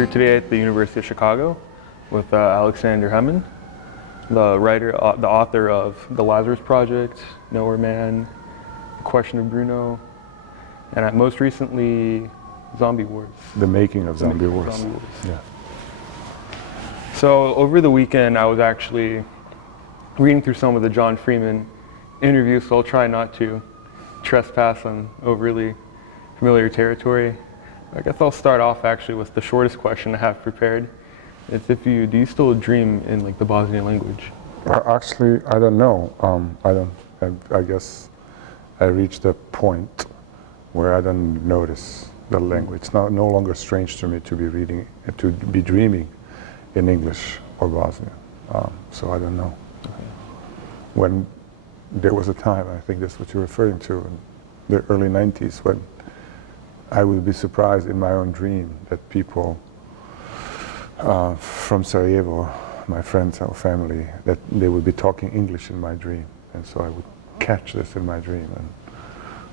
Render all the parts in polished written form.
We're here today at the University of Chicago with Aleksandar Hemon, the author of The Lazarus Project, Nowhere Man, The Question of Bruno, and most recently, Zombie Wars. The Making of Zombie Wars. Yeah. So over the weekend, I was actually reading through some of the John Freeman interviews, so I'll try not to trespass on overly familiar territory. I guess I'll start off actually with the shortest question I have prepared. It's do you still dream in like the Bosnian language? Actually, I don't know. I guess I reached a point where I don't notice the language. It's no longer strange to me to be dreaming in English or Bosnian. So I don't know. Okay. When there was a time, I think that's what you're referring to, in the early 90s, when I would be surprised in my own dream that people from Sarajevo, my friends or family, that they would be talking English in my dream. And so I would catch this in my dream.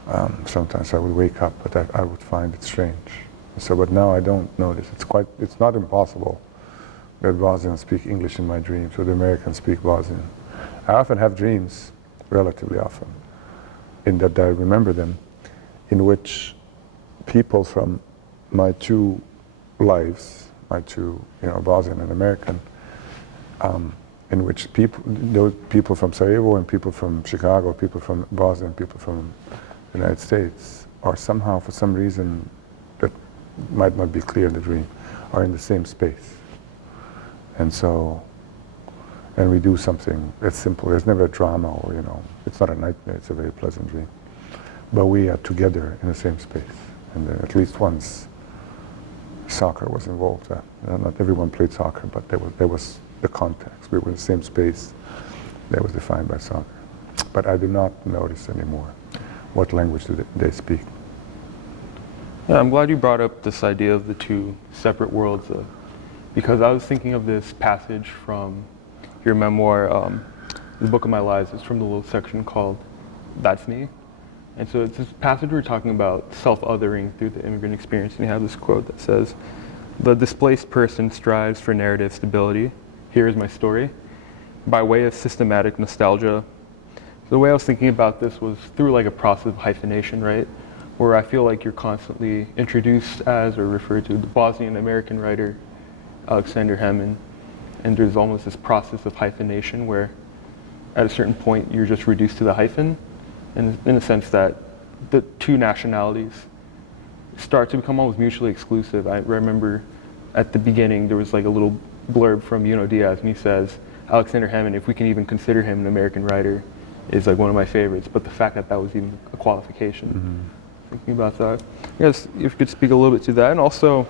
And sometimes I would wake up, but I would find it strange. So, but now I don't notice. It's not impossible that Bosnians speak English in my dreams, or the Americans speak Bosnian. I often have dreams, relatively often, in that I remember them, in which people from my two lives, my two, Bosnian and American, in which those people from Sarajevo and people from Chicago, people from Bosnia, and people from the United States, are somehow, for some reason that might not be clear in the dream, are in the same space. And so, and we do something that's simple. There's never a drama, or it's not a nightmare. It's a very pleasant dream. But we are together in the same space. And at least once, soccer was involved. Not everyone played soccer, but there was the context. We were in the same space that was defined by soccer. But I do not notice anymore what language do they speak. Yeah, I'm glad you brought up this idea of the two separate worlds, because I was thinking of this passage from your memoir, The Book of My Lives. It's from the little section called That's Me. And so it's this passage we're talking about self-othering through the immigrant experience, and you have this quote that says, "The displaced person strives for narrative stability. Here is my story. By way of systematic nostalgia." So the way I was thinking about this was through like a process of hyphenation, right? Where I feel like you're constantly introduced as or referred to the Bosnian-American writer, Aleksandar Hemon, and there's almost this process of hyphenation where at a certain point you're just reduced to the hyphen. And in a sense that the two nationalities start to become almost mutually exclusive. I remember at the beginning there was like a little blurb from Diaz, and he says, Aleksandar Hemon, if we can even consider him an American writer, is like one of my favorites. But the fact that that was even a qualification, thinking about that. I guess if you could speak a little bit to that, and also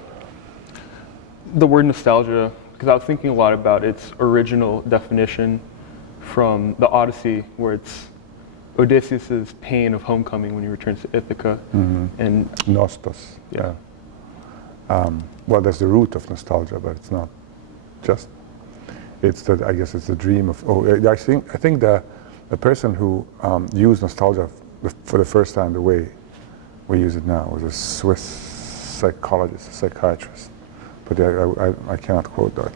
the word nostalgia, because I was thinking a lot about its original definition from the Odyssey, where it's Odysseus' pain of homecoming when he returns to Ithaca. And Nostos. Yeah. Well, that's the root of nostalgia, but it's not just. I guess it's the dream of. I think the person who used nostalgia for the first time the way we use it now was a Swiss psychologist, a psychiatrist. But I cannot quote that.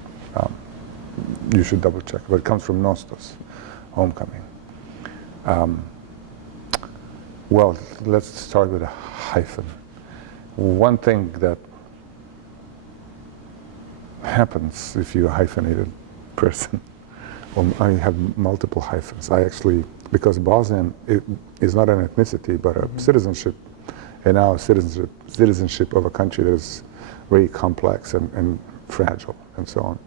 You should double check. But it comes from Nostos, homecoming. Well, let's start with a hyphen. One thing that happens if you're a hyphenated person, I have multiple hyphens. I actually, because Bosnian is not an ethnicity, but a citizenship, and now citizenship of a country that is very complex and fragile and so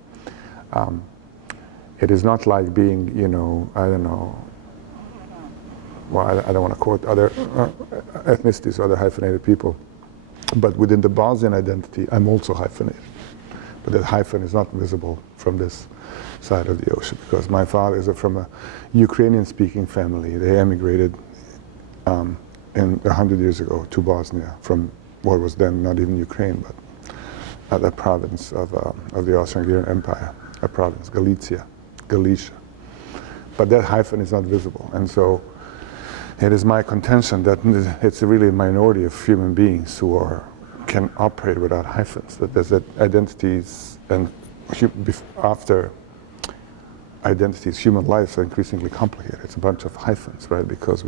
on. It is not like being, I don't know, well, I don't want to quote other ethnicities, other hyphenated people, but within the Bosnian identity, I'm also hyphenated. But that hyphen is not visible from this side of the ocean, because my father is from a Ukrainian-speaking family. They emigrated 100 years ago to Bosnia from what was then not even Ukraine, but a province of the Austro-Hungarian Empire, a province, Galicia. But that hyphen is not visible, and so it is my contention that it's really a minority of human beings who are can operate without hyphens, that there's that identities and after identities, human lives are increasingly complicated. It's a bunch of hyphens, right? Because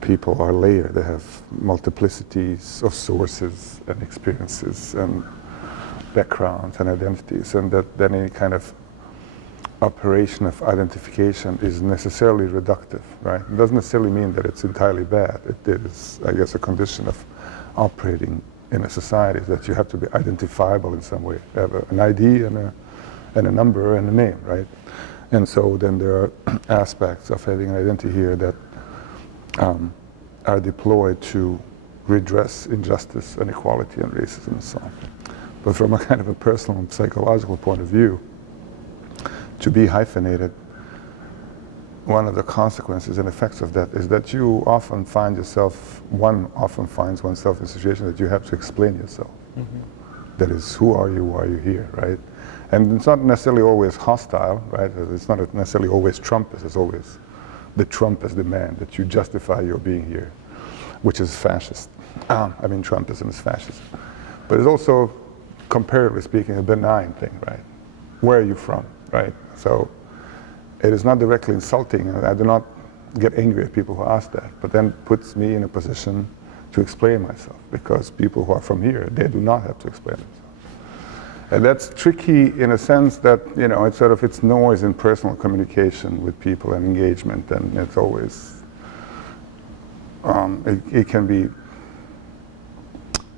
people are layered. They have multiplicities of sources and experiences and backgrounds and identities, and that then any kind of operation of identification is necessarily reductive, right? It doesn't necessarily mean that it's entirely bad. It is, I guess, a condition of operating in a society that you have to be identifiable in some way. You have an ID and a number and a name, right? And so then there are aspects of having an identity here that are deployed to redress injustice, inequality, and racism and so on. But from a kind of a personal and psychological point of view, to be hyphenated, one of the consequences and effects of that is that one often finds oneself in a situation that you have to explain yourself. Mm-hmm. That is, who are you, why are you here, right? And it's not necessarily always hostile, right? It's not necessarily always Trumpist. It's always the Trumpist demand that you justify your being here, which is fascist. Trumpism is fascist. But it's also, comparatively speaking, a benign thing, right? Where are you from, right? So it is not directly insulting. I do not get angry at people who ask that, but then puts me in a position to explain myself, because people who are from here, they do not have to explain themselves. And that's tricky in a sense that, it's noise in personal communication with people and engagement, and it's always, it can be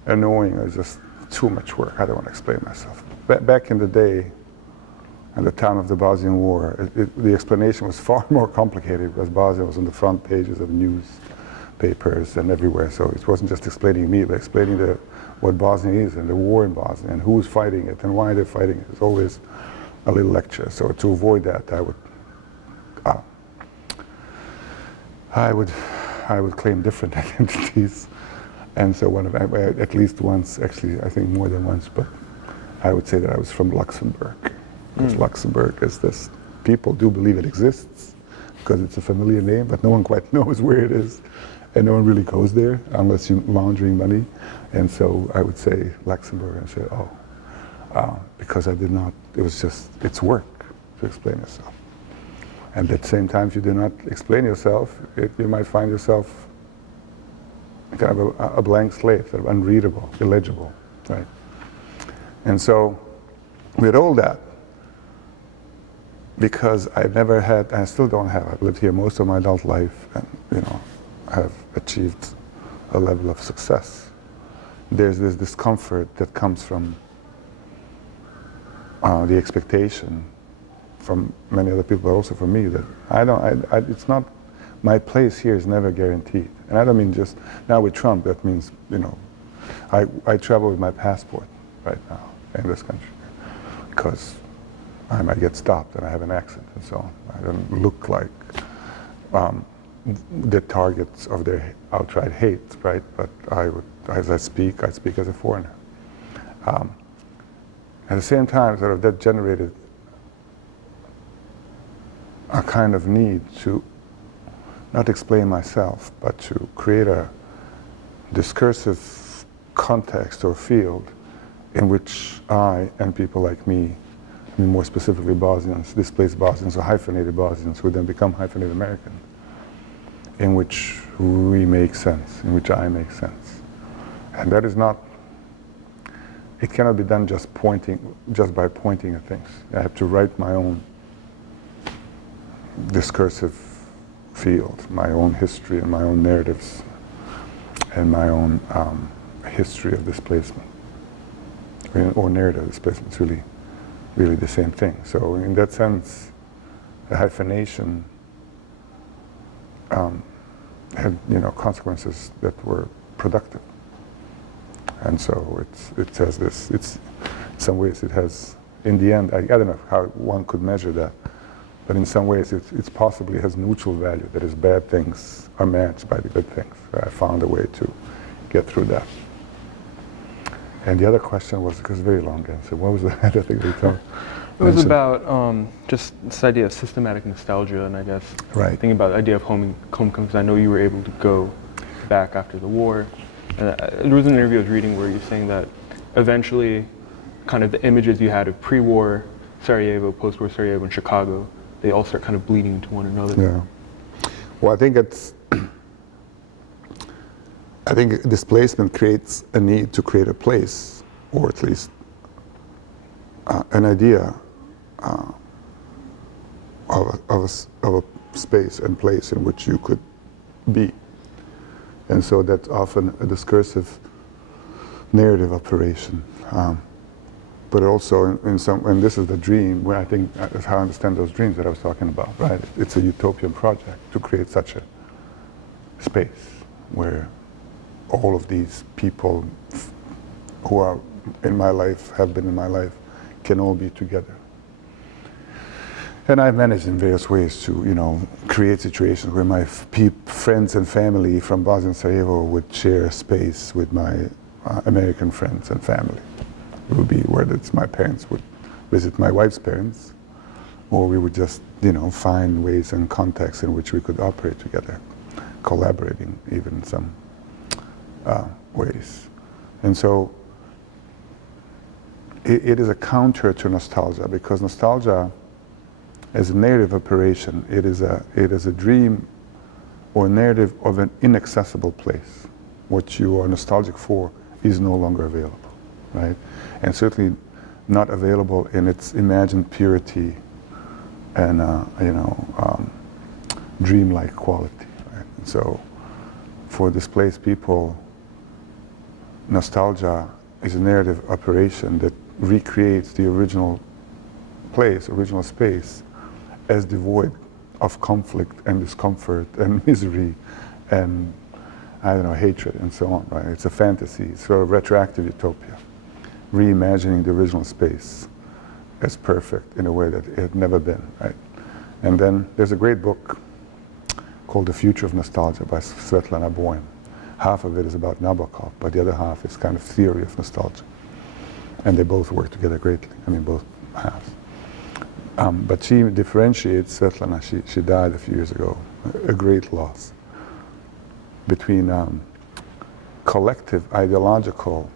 annoying or just too much work. I don't want to explain myself. Back in the day, at the time of the Bosnian War, the explanation was far more complicated because Bosnia was on the front pages of newspapers and everywhere. So it wasn't just explaining me, but explaining what Bosnia is and the war in Bosnia and who's fighting it and why they're fighting it. It's always a little lecture. So to avoid that, I would claim different identities. And so at least once, actually, I think more than once, but I would say that I was from Luxembourg. Because Luxembourg is this, people do believe it exists because it's a familiar name, but no one quite knows where it is. And no one really goes there unless you're laundering money. And so I would say Luxembourg and say, because I did not, it's work to explain yourself. And at the same time, if you do not explain yourself, you might find yourself kind of a blank slate, sort of unreadable, illegible, right? And so with all that, because I've never had, and I still don't have, I've lived here most of my adult life and, have achieved a level of success. There's this discomfort that comes from the expectation from many other people, but also from me, that it's not, my place here is never guaranteed. And I don't mean just, now with Trump, that means, I travel with my passport right now in this country because I might get stopped and I have an accent and so on. I don't look like the targets of their outright hate, right? But as I speak as a foreigner. At the same time, sort of that generated a kind of need to not explain myself, but to create a discursive context or field in which I and people like me, more specifically Bosnians, displaced Bosnians or hyphenated Bosnians who then become hyphenated American, in which we make sense, in which I make sense. And that is not, it cannot be done just by pointing at things. I have to write my own discursive field, my own history and my own narratives and my own history of displacement. Or narrative of displacement is really the same thing. So in that sense, the hyphenation had consequences that were productive. And so it has this, in some ways it has, in the end, I don't know how one could measure that, but in some ways it possibly has neutral value, that is bad things are matched by the good things. I found a way to get through that. And the other question was, because it's a very long answer, what was the other thing we told? It was about just this idea of systematic nostalgia, and I guess thinking about the idea of homecoming, because I know you were able to go back after the war, And there was an interview I was reading where you're saying that eventually kind of the images you had of pre-war Sarajevo, post-war Sarajevo, and Chicago, they all start kind of bleeding into one another. Yeah. Well, I think displacement creates a need to create a place, or at least an idea of a space and place in which you could be. And so that's often a discursive narrative operation. But also and this is the dream, where I think that's how I understand those dreams that I was talking about, right? It's a utopian project to create such a space where all of these people who are in my life, have been in my life, can all be together. And I've managed in various ways to, create situations where my friends and family from Bosnia and Sarajevo would share a space with my American friends and family. It would be where my parents would visit my wife's parents, or we would just, find ways and contexts in which we could operate together, collaborating even in some ways. And so it is a counter to nostalgia, because nostalgia, as a narrative operation, it is a dream or narrative of an inaccessible place. What you are nostalgic for is no longer available, right? And certainly not available in its imagined purity and dreamlike quality, right? And so for displaced people, nostalgia is a narrative operation that recreates the original place, original space, as devoid of conflict and discomfort and misery and, hatred and so on, right? It's a fantasy, it's sort of retroactive utopia, reimagining the original space as perfect in a way that it had never been, right? And then there's a great book called The Future of Nostalgia by Svetlana Boym. Half of it is about Nabokov, but the other half is kind of theory of nostalgia. And they both work together greatly, both halves. But she differentiates, Svetlana, she died a few years ago, a great loss, between collective ideological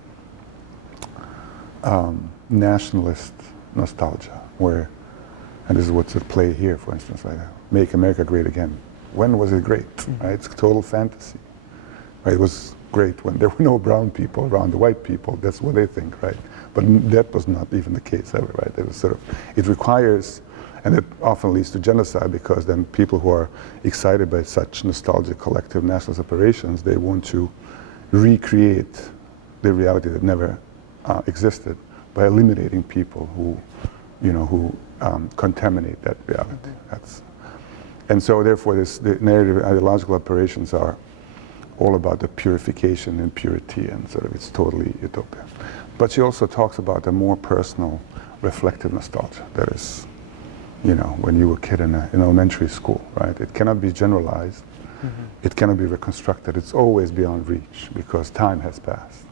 nationalist nostalgia, where, and this is what's at play here, for instance, right now, Make America Great Again. When was it great? Mm-hmm. Right? It's total fantasy. Right? It was great when there were no brown people around the white people. That's what they think, right? But that was not even the case ever, right? It was it requires, and it often leads to genocide, because then people who are excited by such nostalgic collective nationalist operations, they want to recreate the reality that never existed by eliminating people who contaminate that reality. And so therefore the narrative ideological operations are all about the purification and purity, and it's totally utopia. But she also talks about a more personal, reflective nostalgia. That is, when you were a kid in elementary school, right? It cannot be generalized. Mm-hmm. It cannot be reconstructed. It's always beyond reach because time has passed,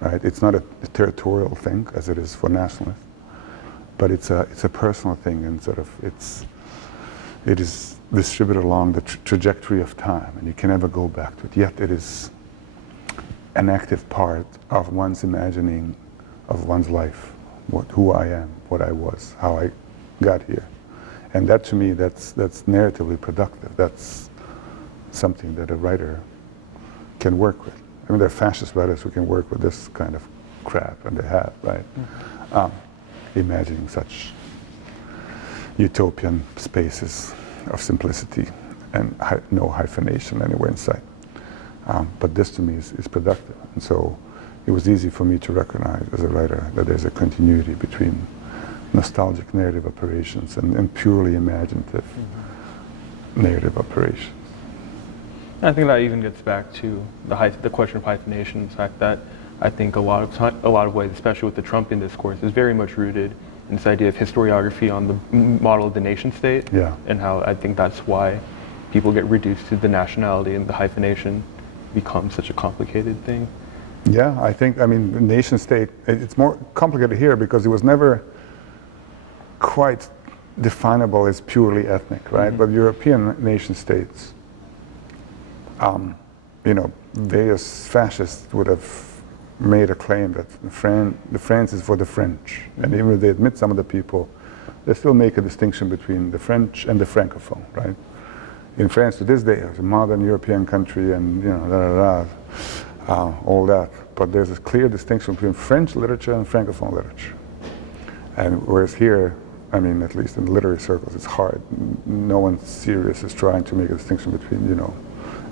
right? It's not a territorial thing as it is for nationalists, but it's a personal thing, and it is distributed along the trajectory of time, and you can never go back to it. Yet it is an active part of one's imagining of one's life, who I am, what I was, how I got here. And that, to me, that's narratively productive. That's something that a writer can work with. There are fascist writers who can work with this kind of crap, and they have, right? Mm-hmm. Imagining such utopian spaces of simplicity and no hyphenation anywhere in sight. But this, to me, is productive. And so it was easy for me to recognize as a writer that there's a continuity between nostalgic narrative operations and purely imaginative narrative operations. I think that even gets back to the question of hyphenation, the fact that I think a lot of ways, especially with the Trumpian discourse, is very much rooted in this idea of historiography on the model of the nation state, and how I think that's why people get reduced to the nationality, and the hyphenation becomes such a complicated thing. Yeah, I think, the nation state, it's more complicated here because it was never quite definable as purely ethnic, right? Mm-hmm. But European nation states various fascists would have made a claim that the France is for the French. And even if they admit some of the people, they still make a distinction between the French and the Francophone, right? In France to this day, it's a modern European country and, all that. But there's a clear distinction between French literature and Francophone literature. And whereas here, I mean, at least in literary circles, it's hard. No one serious is trying to make a distinction between,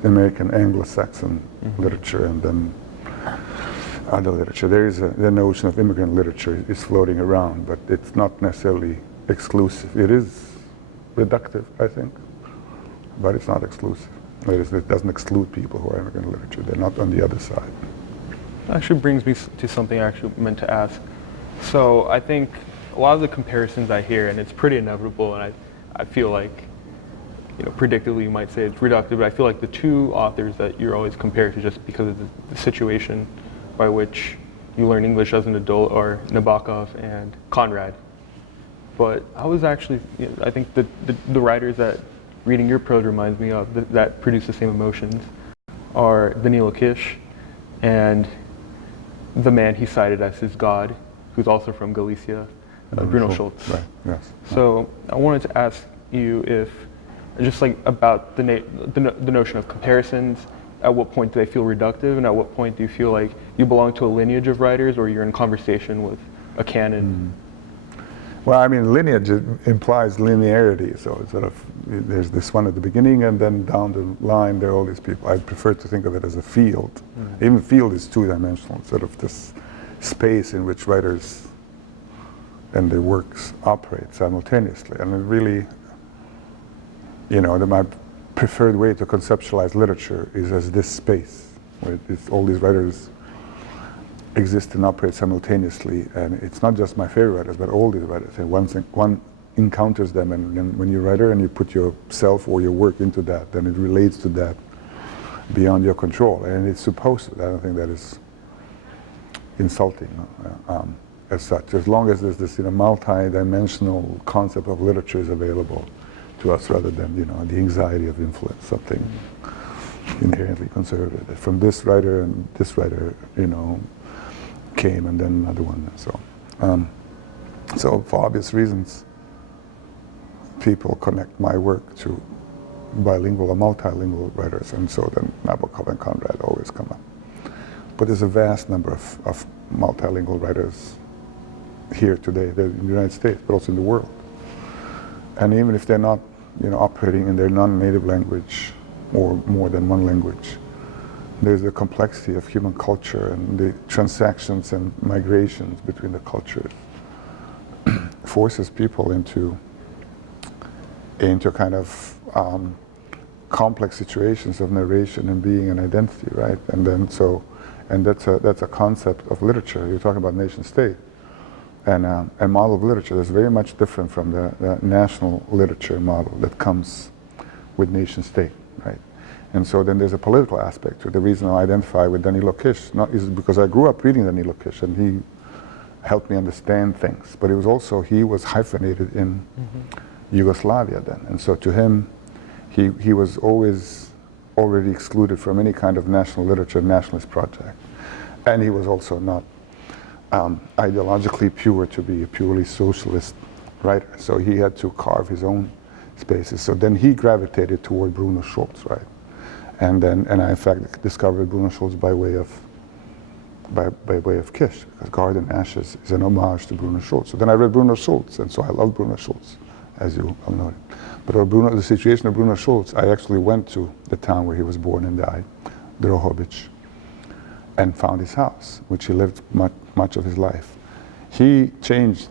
American Anglo-Saxon literature and then other literature. There is the notion of immigrant literature is floating around, but it's not necessarily exclusive. It is reductive, I think, but it's not exclusive. It doesn't exclude people who are immigrant literature. They're not on the other side. Actually brings me to something I actually meant to ask. So I think a lot of the comparisons I hear, and it's pretty inevitable, and I feel like, predictably you might say it's reductive, but I feel like the two authors that you're always compared to just because of the situation by which you learn English as an adult are Nabokov and Conrad. But I was actually, I think the writers that reading your prose reminds me of that produce the same emotions are Danilo Kish and the man he cited as his god, who's also from Galicia, Bruno Schulz. Right. Yes. So I wanted to ask you if, just like about the notion of comparisons, at what point do they feel reductive, and at what point do you feel like you belong to a lineage of writers, or you're in conversation with a canon? Well, I mean, lineage implies linearity, so it's sort of, there's this one at the beginning, and then down the line there are all these people. I prefer to think of it as a field. Even field is two-dimensional, sort of this space in which writers and their works operate simultaneously. And it really, my preferred way to conceptualize literature is as this space, where all these writers exist and operate simultaneously. And it's not just my favorite writers, but all these writers. And one encounters them, and then when you're a writer and you put yourself or your work into that, then it relates to that beyond your control. And it's supposed to. I don't think that is insulting as such. As long as there's this multi-dimensional concept of literature is available to us, rather than the anxiety of influence, something inherently conservative. From this writer and this writer, came, and then another one. So for obvious reasons, people connect my work to bilingual or multilingual writers, and so then Nabokov and Conrad always come up. But there's a vast number of multilingual writers here today, in the United States, but also in the world. And even if they're not, operating in their non-native language or more than one language, there's the complexity of human culture and the transactions and migrations between the cultures forces people into kind of complex situations of narration and being and identity, right? And then that's a concept of literature. You're talking about nation state. And a model of literature that's very much different from the national literature model that comes with nation state, right? And so then there's a political aspect to it. The reason I identify with Danilo Kish is because I grew up reading Danilo Kish, and he helped me understand things. But it was also, he was hyphenated in Yugoslavia then. And so to him, he was always already excluded from any kind of national literature, nationalist project. And he was also not ideologically pure to be a purely socialist writer. So he had to carve his own spaces. So then he gravitated toward Bruno Schulz, right? And I in fact discovered Bruno Schulz by way of Kish, because Garden Ashes is an homage to Bruno Schulz. So then I read Bruno Schulz, and so I love Bruno Schulz, as you all know. But the situation of Bruno Schulz, I actually went to the town where he was born and died, Drohobych, and found his house, which he lived much of his life. He changed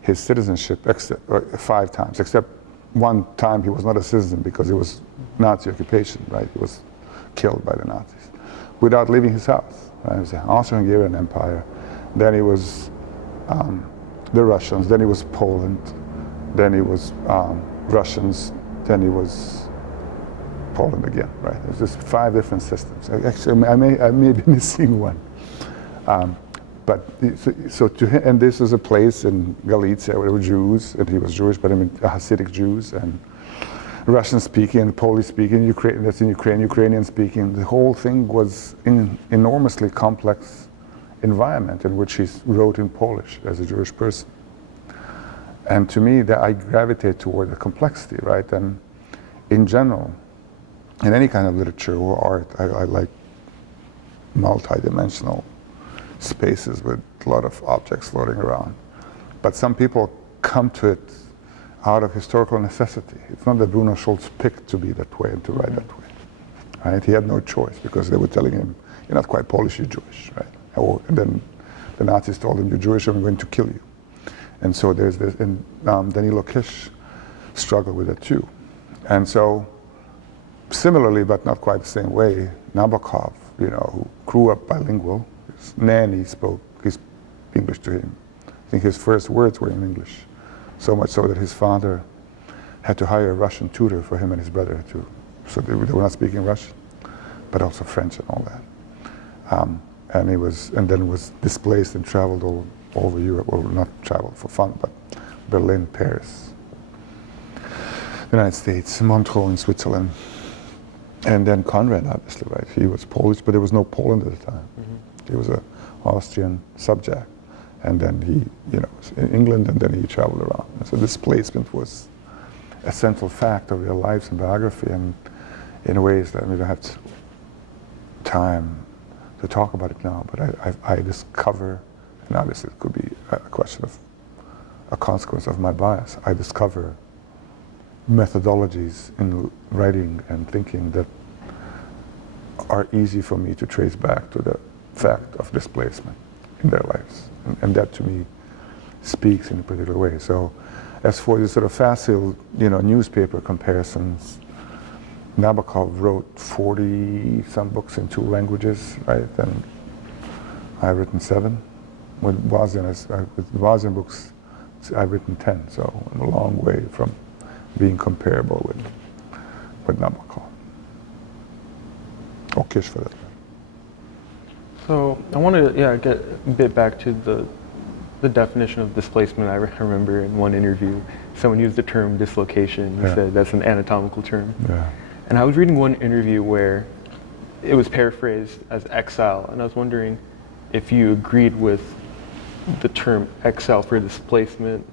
his citizenship 5 times, except one time he was not a citizen because it was Nazi occupation, right? He was killed by the Nazis without leaving his house. Right? It was the Austro-Hungarian Empire. Then it was the Russians. Then it was Poland. Then it was Russians. Then it was Poland again, right? It was just 5 different systems. Actually, I may be missing one. But so to him, and this is a place in Galicia where there were Jews, and he was Jewish, but I mean Hasidic Jews, and Russian speaking and Polish speaking, that's in Ukraine, Ukrainian speaking. The whole thing was an enormously complex environment in which he wrote in Polish as a Jewish person. And to me, that I gravitate toward the complexity, right? And in general, in any kind of literature or art, I like multi-dimensional spaces with a lot of objects floating around. But some people come to it out of historical necessity. It's not that Bruno Schulz picked to be that way and to write that way. Right? He had no choice because they were telling him, you're not quite Polish, you're Jewish, right? And then the Nazis told him, you're Jewish, I'm going to kill you. And so there's this, and Danilo Kish struggled with it too. And so, similarly, but not quite the same way, Nabokov, who grew up bilingual, his nanny spoke his English to him. I think his first words were in English, so much so that his father had to hire a Russian tutor for him and his brother too. So they were not speaking Russian, but also French and all that. And then was displaced and traveled all over Europe, or not traveled for fun, but Berlin, Paris, the United States, Montreux in Switzerland. And then Conrad, obviously, right? He was Polish, but there was no Poland at the time. He was an Austrian subject. And then he, was in England, and then he traveled around. And so displacement was a central fact of their lives and biography, and in ways that we don't have time to talk about it now, but I discover, and obviously it could be a question of a consequence of my bias, I discover methodologies in writing and thinking that are easy for me to trace back to the fact of displacement in their lives. And that to me speaks in a particular way. So as for the sort of facile, newspaper comparisons, Nabokov wrote 40 some books in 2 languages, right? And I've written 7. With Bosnian books, I've written 10. So I'm a long way from being comparable with Nabokov. Or Kish for that. So I want to get a bit back to the definition of displacement. I remember in one interview, someone used the term dislocation. He said that's an anatomical term. Yeah. And I was reading one interview where it was paraphrased as exile, and I was wondering if you agreed with the term exile for displacement.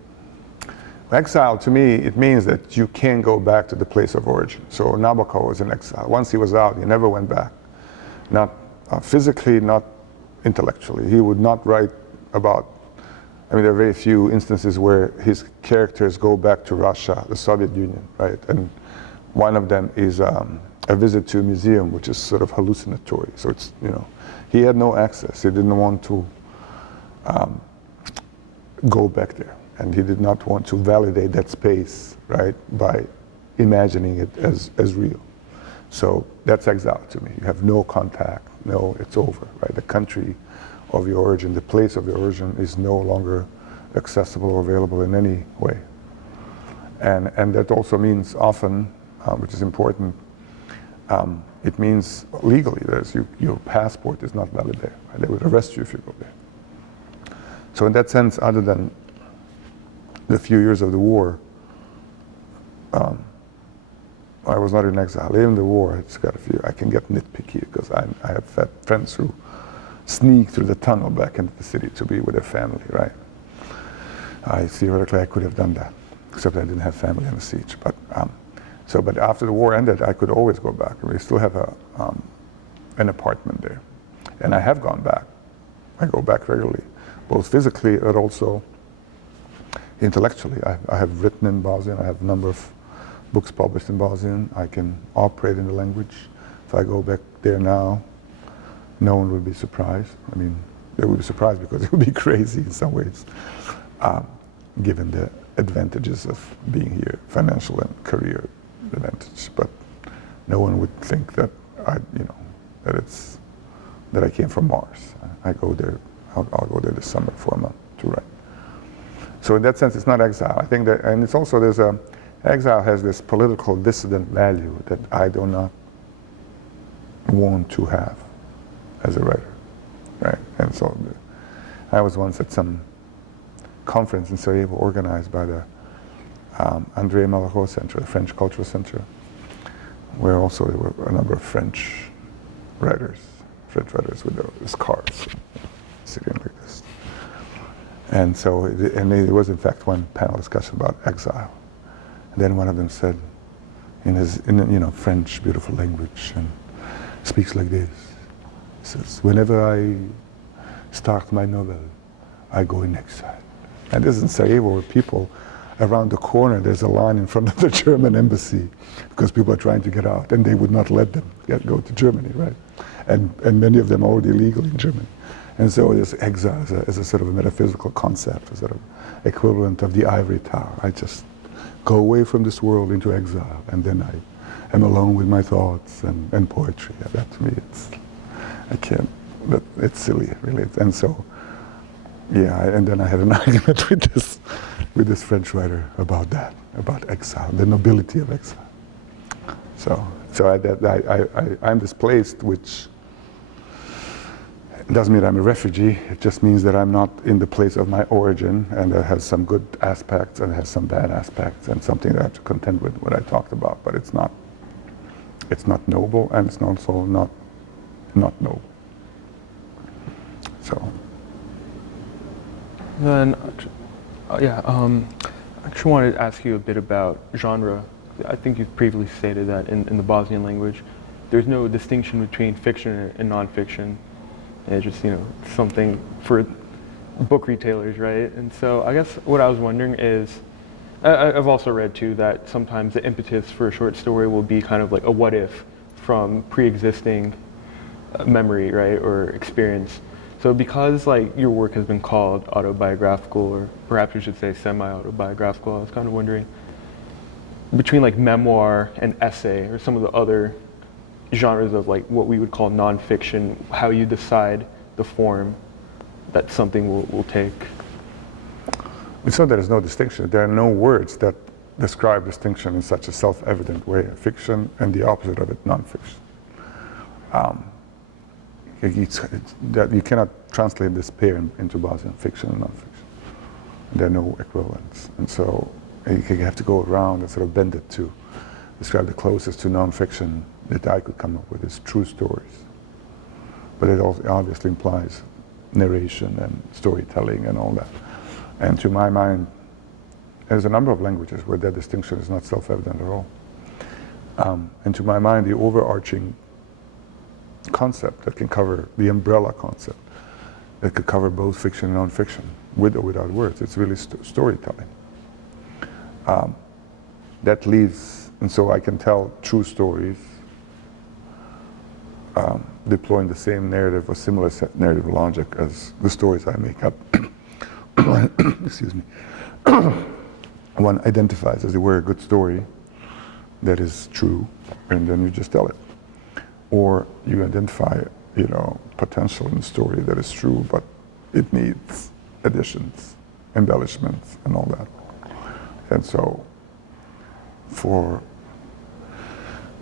Exile, to me, it means that you can't go back to the place of origin. So Nabokov was in exile. Once he was out, he never went back. Not physically, not intellectually. He would not write about, there are very few instances where his characters go back to Russia, the Soviet Union, right? And one of them is a visit to a museum, which is sort of hallucinatory. So it's, he had no access. He didn't want to go back there. And he did not want to validate that space, right, by imagining it as real. So that's exile to me. You have no contact, it's over, right? The country of your origin, the place of your origin is no longer accessible or available in any way. And that also means often, which is important, it means legally, your passport is not valid there. Right? They would arrest you if you go there. So in that sense, other than the few years of the war, I was not in exile. Even the war, it's got a few. I can get nitpicky because I have friends who sneak through the tunnel back into the city to be with their family, right? Theoretically, I could have done that, except I didn't have family in the siege. But after the war ended, I could always go back. We still have an apartment there, and I have gone back. I go back regularly, both physically but also intellectually. I have written in Bosnian. I have a number of books published in Bosnian. I can operate in the language. If I go back there now, no one would be surprised. They would be surprised because it would be crazy in some ways, given the advantages of being here, financial and career advantage. But no one would think that that I came from Mars. I go there. I'll go there this summer for a month to write. So in that sense, it's not exile. I think that, and it's also exile has this political dissident value that I do not want to have as a writer, right? And so I was once at some conference in Sarajevo organized by the André Malraux Center, the French Cultural Center, where also there were a number of French writers with their scars sitting like this. And so, and there was in fact one panel discussion about exile. And then one of them said, in French, beautiful language, and speaks like this. He says, whenever I start my novel, I go in exile. And this is in Sarajevo, where people around the corner, there's a line in front of the German embassy because people are trying to get out, and they would not let them go to Germany, right? And many of them are already illegal in Germany. And so this exile is a sort of a metaphysical concept, a sort of equivalent of the ivory tower. I just go away from this world into exile, and then I am alone with my thoughts and poetry. Yeah, that to me, it's silly, really. And so, yeah, and then I had an argument with this French writer about that, about exile, the nobility of exile. So I'm displaced, which doesn't mean I'm a refugee. It just means that I'm not in the place of my origin, and that has some good aspects and has some bad aspects, and something that I have to contend with what I talked about. But it's not noble, and it's also not noble. So. Then, I actually wanted to ask you a bit about genre. I think you've previously stated that in the Bosnian language, there's no distinction between fiction and nonfiction. It's just, something for book retailers, right? And so I guess what I was wondering is, I've also read too that sometimes the impetus for a short story will be kind of like a what if from pre-existing memory, right, or experience. So because like your work has been called autobiographical, or perhaps you should say semi-autobiographical, I was kind of wondering, between like memoir and essay, or some of the other genres of like what we would call nonfiction, how you decide the form that something will take? It's not that there's no distinction. There are no words that describe distinction in such a self-evident way. Fiction and the opposite of it, nonfiction. That you cannot translate this pair into Bosnian, fiction and nonfiction. There are no equivalents. And so you have to go around and sort of bend it to describe the closest to nonfiction that I could come up with is true stories. But it also obviously implies narration and storytelling and all that. And to my mind, there's a number of languages where that distinction is not self-evident at all. And to my mind, the overarching concept that can cover, the umbrella concept, that could cover both fiction and non-fiction, with or without words, it's really storytelling. That leaves, and so I can tell true stories, deploying the same narrative or similar narrative logic as the stories I make up. Excuse me. One identifies, as it were, a good story that is true, and then you just tell it. Or you identify, potential in the story that is true, but it needs additions, embellishments, and all that. And so, for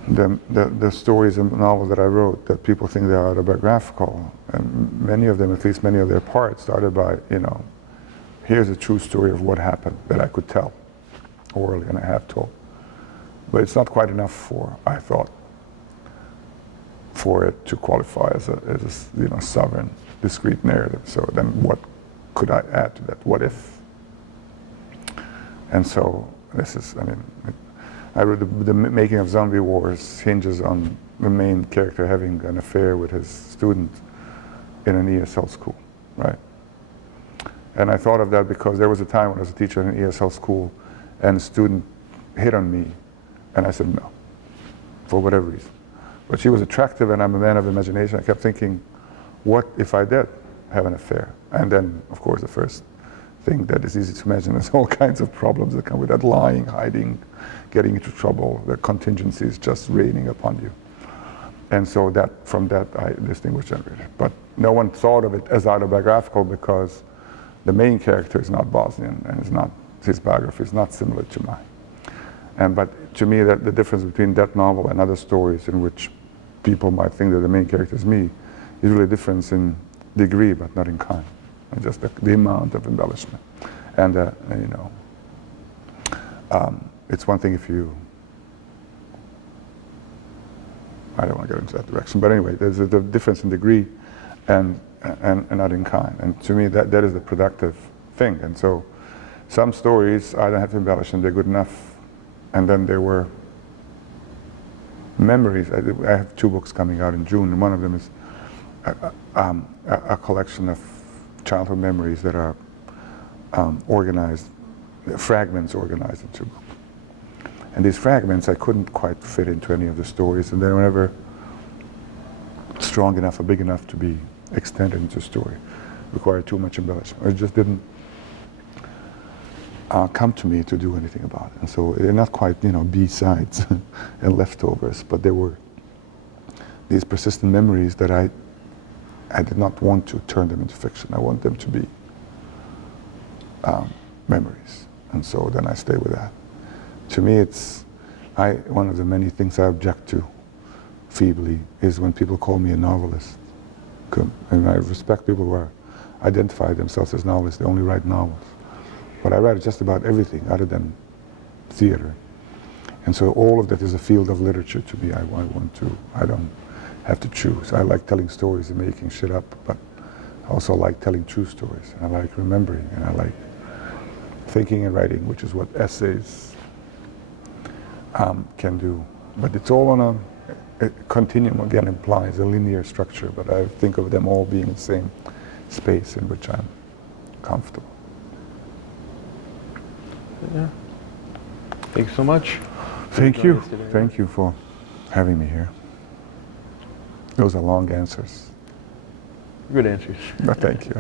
the stories and novels that I wrote that people think they're autobiographical, and many of them, at least many of their parts, started by, here's a true story of what happened that I could tell orally, and I have told. But it's not quite enough I thought, for it to qualify as a sovereign, discrete narrative. So then what could I add to that? What if? And so I wrote the making of Zombie Wars hinges on the main character having an affair with his student in an ESL school, right? And I thought of that because there was a time when I was a teacher in an ESL school and a student hit on me, and I said no, for whatever reason. But she was attractive, and I'm a man of imagination. I kept thinking, what if I did have an affair? And then, of course, the first thing that is easy to imagine is all kinds of problems that come with that: lying, hiding, getting into trouble, the contingencies just raining upon you. And so from that I distinguished generated. But no one thought of it as autobiographical because the main character is not Bosnian, and his biography is not similar to mine. But to me, the difference between that novel and other stories in which people might think that the main character is me is really a difference in degree, but not in kind. And just the amount of embellishment. And It's one thing if you, I don't want to get into that direction, but anyway, there's a difference in degree and not in kind. And to me, that is the productive thing. And so some stories, I don't have to embellish them, they're good enough. And then there were memories. I have 2 books coming out in June, and one of them is a collection of childhood memories that are organized, fragments organized into a book. And these fragments I couldn't quite fit into any of the stories, and they were never strong enough or big enough to be extended into a story. Required too much embellishment. It just didn't come to me to do anything about it. And so they're not quite, B-sides and leftovers, but there were these persistent memories that I did not want to turn them into fiction. I want them to be memories. And so then I stay with that. To me, one of the many things I object to feebly is when people call me a novelist. And I respect people who identify themselves as novelists. They only write novels. But I write just about everything other than theater. And so all of that is a field of literature to me. I don't have to choose. I like telling stories and making shit up, but I also like telling true stories. And I like remembering, and I like thinking and writing, which is what essays can do. But it's all on a continuum, again, implies a linear structure, but I think of them all being the same space in which I'm comfortable. Yeah. Thank you so much. Thank you. Thank you for having me here. Those are long answers. Good answers. But thank you.